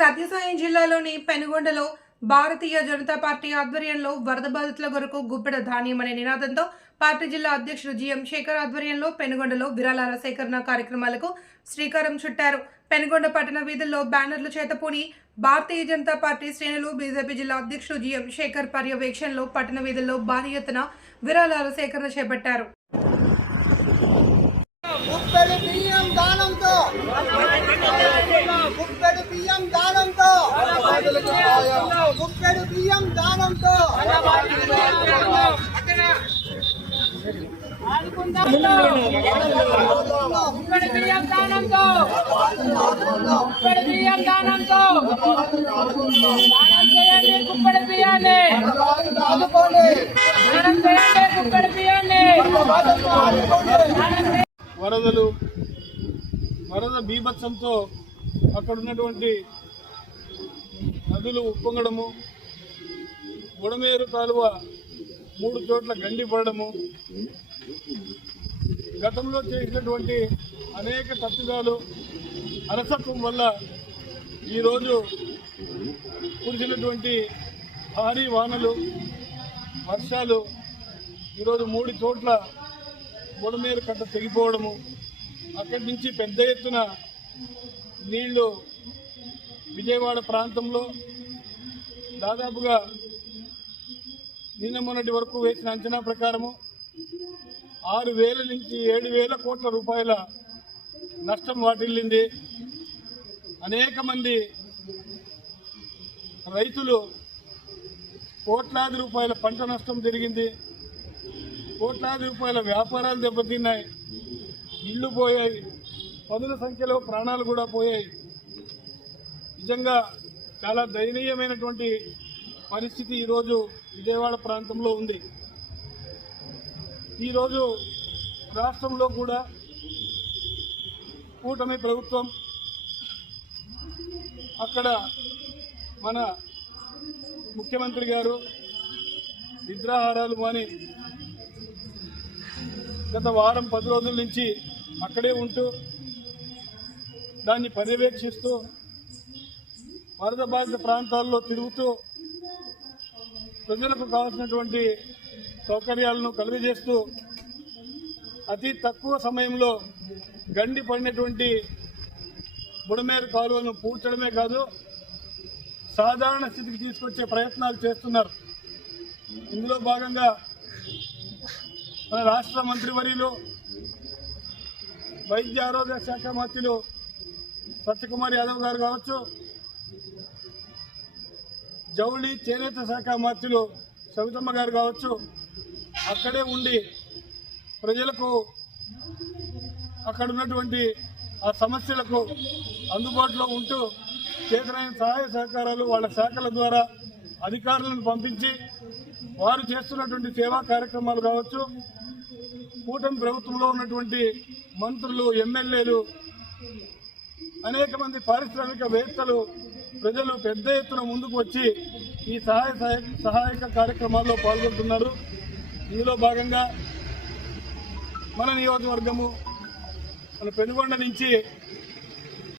సత్యసాయి జిల్లాలోని పెనుగొండలో భారతీయ జనతా పార్టీ ఆధ్వర్యంలో వరద బాధితుల కొరకు గుప్పెడ ధాన్యం అనే నినాదంతో పార్టీ జిల్లా అధ్యక్షుడు జిఎం శేఖర్ ఆధ్వర్యంలో పెనుగొండలో విరాళాల సేకరణ కార్యక్రమాలకు శ్రీకారం చుట్టారు. పెనుగొండ పట్టణ వీధుల్లో బ్యానర్లు చేతపూని భారతీయ జనతా పార్టీ శ్రేణులు బీజేపీ జిల్లా అధ్యక్షుడు జిఎం శేఖర్ పర్యవేక్షణలో పట్టణ వీధుల్లో భారీ ఎత్తున విరాళాల సేకరణ చేపట్టారు. బియ్యం దానంతో బియ్యం దానంతో. గుప్పెడు బియ్యం దానంతో. ఇక్కడ బియ్యం దానంతో. ఇక్కడ బియ్యం దానంతో. దానం చేయండి కుక్కడి బియ్యాన్ని. ఆదుకోండి దానం చేయండి కుక్కడి బియ్యాన్ని. దానం వరదలు వరద బీభత్సంతో అక్కడ ఉన్నటువంటి నదులు ఉప్పొంగడము బుడమేరు కాలువ మూడు చోట్ల గండి పడడము గతంలో చేసినటువంటి అనేక తప్పిదాలు అలసత్వం వల్ల ఈరోజు కురిసినటువంటి భారీ వానలు వర్షాలు ఈరోజు మూడు చోట్ల బుడమేరు కట్ట తెగిపోవడము అక్కడి నుంచి పెద్ద ఎత్తున నీళ్ళు విజయవాడ ప్రాంతంలో దాదాపుగా నిన్న మొన్నటి వరకు వేసిన అంచనా ప్రకారము ఆరు వేల నుంచి ఏడు వేల కోట్ల రూపాయల నష్టం వాటిల్లింది. అనేక మంది రైతులు కోట్లాది రూపాయల పంట నష్టం జరిగింది. కోట్లాది రూపాయల వ్యాపారాలు దెబ్బతిన్నాయి. ఇళ్ళు పోయాయి. పదుల సంఖ్యలో ప్రాణాలు కూడా పోయాయి. నిజంగా చాలా దయనీయమైనటువంటి పరిస్థితి ఈరోజు విజయవాడ ప్రాంతంలో ఉంది. ఈరోజు రాష్ట్రంలో కూడా కూటమి ప్రభుత్వం అక్కడ మన ముఖ్యమంత్రి గారు నిద్రాహారాలు మాని గత వారం పది రోజుల నుంచి అక్కడే ఉంటూ దాన్ని పర్యవేక్షిస్తూ వరద బాధిత ప్రాంతాల్లో తిరుగుతూ ప్రజలకు కావాల్సినటువంటి సౌకర్యాలను కలుగజేస్తూ అతి తక్కువ సమయంలో గండి పడినటువంటి బుడమేరు కాలువలను పూడ్చడమే కాదు సాధారణ స్థితికి తీసుకొచ్చే ప్రయత్నాలు చేస్తున్నారు. ఇందులో భాగంగా మన రాష్ట్ర మంత్రివర్యులు వైద్య ఆరోగ్య శాఖ మంత్రులు సత్యకుమార్ యాదవ్ గారు కావచ్చు జౌళి చేనేత శాఖ మంత్రులు సవితమ్మ గారు కావచ్చు అక్కడే ఉండి ప్రజలకు అక్కడ ఉన్నటువంటి ఆ సమస్యలకు అందుబాటులో ఉంటూ చేతనైన సహాయ సహకారాలు వాళ్ళ శాఖల ద్వారా అధికారులను పంపించి వారు చేస్తున్నటువంటి సేవా కార్యక్రమాలు కావచ్చు కూటమి ప్రభుత్వంలో ఉన్నటువంటి మంత్రులు ఎమ్మెల్యేలు అనేక మంది పారిశ్రామికవేత్తలు ప్రజలు పెద్ద ఎత్తున ముందుకు వచ్చి ఈ సహాయ సహాయక కార్యక్రమాల్లో పాల్గొంటున్నారు. ఇందులో భాగంగా మన నియోజకవర్గము మన పెనుగొండ నుంచి